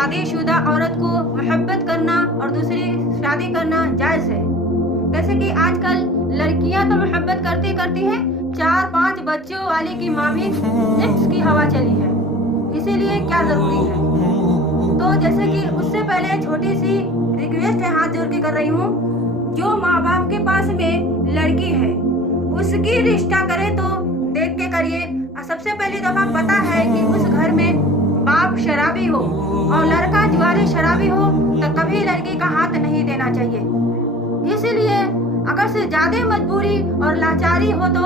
शादी शुदा औरत को मोहब्बत करना और दूसरी शादी करना जायज़ है। जैसे कि आजकल लड़कियां तो मोहब्बत करती करती हैं, 4-5 बच्चों वाली की माँ भी इश्क की हवा चली है, इसीलिए क्या ज़रूरी है। तो जैसे कि उससे पहले छोटी सी रिक्वेस्ट है, हाथ जोड़ के कर रही हूँ, जो माँ बाप के पास में लड़की है उसकी रिश्ता करे तो देख के करिए। सबसे पहली दफ़ा पता है कि उस घर में बाप शराबी हो और लड़का जुआरी शराबी हो तो कभी लड़की का हाथ नहीं देना चाहिए। इसीलिए अगर से ज़्यादा मजबूरी और लाचारी हो तो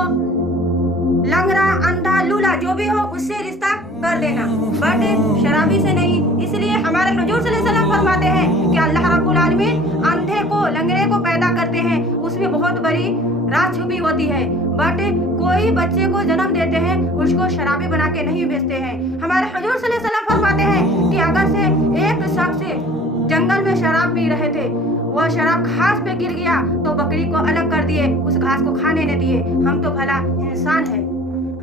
लंगड़ा, अंधा, लूला जो भी हो उससे रिश्ता कर देना, बट शराबी से नहीं। इसलिए हमारे हुजूर सल्लल्लाहु अलैहि वसल्लम फरमाते हैं कि अल्लाह रब्बुल आलमीन अंधे को, लंगड़े को पैदा करते हैं, उसमें बहुत बड़ी राज छुपी होती है, बट कोई बच्चे को जन्म देते हैं उसको शराबी बना के नहीं भेजते हैं। हमारे हुजूर सल्लल्लाहु अलैहि वसल्लम फरमाते हैं कि अगर से एक शख्स जंगल में शराब पी रहे थे, वह शराब घास पे गिर गया तो बकरी को अलग कर दिए, उस घास को खाने न दिए। हम तो भला इंसान है।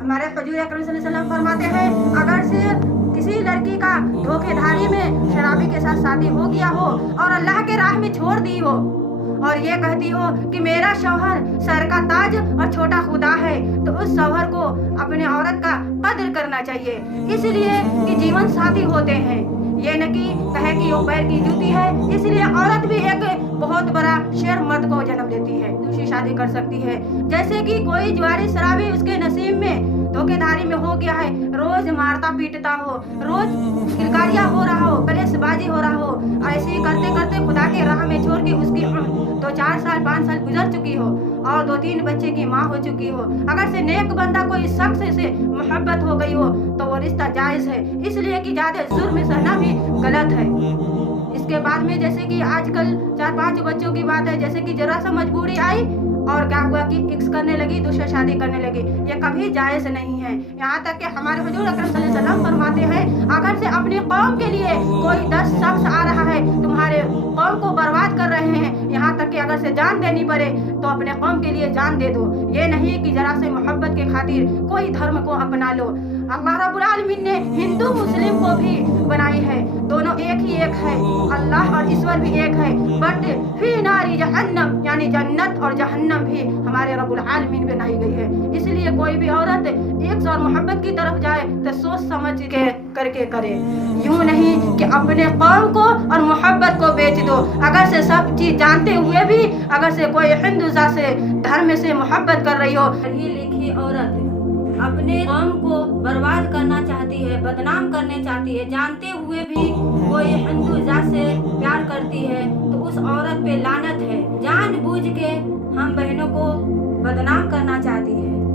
हमारे हुजूर अकरम सल्लल्लाहु अलैहि वसल्लम फरमाते हैं अगर से किसी लड़की का धोखेधारी में शराबी के साथ शादी हो गया हो और अल्लाह के राह में छोड़ दी हो और ये कहती हो कि मेरा शौहर सर का ताज और छोटा खुदा है, तो उस शौहर को अपने औरत का कदर करना चाहिए। इसलिए कि जीवन साथी होते हैं, ये न कि कहे कि वो पैर की जूती है। इसलिए औरत भी एक बहुत बड़ा शेर मर्द को जन्म देती है, दूसरी शादी कर सकती है। जैसे कि कोई जुआरी शराबी उसके नसीब में धोखेधारी में हो गया है, रोज मारता पीटता हो, रोज किरकारिया हो रहा हो, कलेशबाजी हो रहा हो, ऐसे ही करते करते खुदा के राह में छोड़ के उसकी 2-4 साल 5 साल गुजर चुकी हो और 2-3 बच्चे की माँ हो चुकी हो, अगर से नेक बंदा कोई शख्स से मोहब्बत हो गई हो तो वो रिश्ता जायज़ है। इसलिए कि ज़्यादा जुर्म सहना भी गलत है। इसके बाद में जैसे कि आजकल 4-5 बच्चों की बात है, जैसे कि जरा सा मजबूरी आई और क्या हुआ कि इक्स करने लगी, दूसरा शादी करने लगी, ये कभी जायज़ नहीं है। यहाँ तक कि हमारे हुजूर अकरम सल्लल्लाहु अलैहि वसल्लम फरमाते हैं अगर से अपनी कौम के लिए कोई 10 शख्स आ रहा है, तुम्हारे कौम को बर्बाद कर रहे हैं, यहाँ तक कि अगर से जान देनी पड़े तो अपने कौम के लिए जान दे दो। ये नहीं कि जरा से मोहब्बत के खातिर कोई धर्म को अपना लो। अल्लाह रब्बुल आलमीन ने हिंदू मुस्लिम को भी बनाई है, दोनों एक ही एक है, अल्लाह और ईश्वर भी एक है, बट फी नारी जहन्नम यानी जन्नत और जहन्नम भी हमारे रब्बुल आलमीन बनाई गई है। इसलिए कोई भी औरत एक और मोहब्बत की तरफ जाए तो सोच समझ के करके करे, यूं नहीं कि अपने कौम को और मोहब्बत को बेच दो। अगर से सब चीज जानते हुए भी अगर से कोई हिंदुजा से धर्म से मोहब्बत कर रही हो, पढ़ी लिखी औरत अपने कौम को बर्बाद करना चाहती है, बदनाम करने चाहती है, जानते हुए भी कोई हिंदू जात से प्यार करती है तो उस औरत पे लानत है। जानबूझ के हम बहनों को बदनाम कर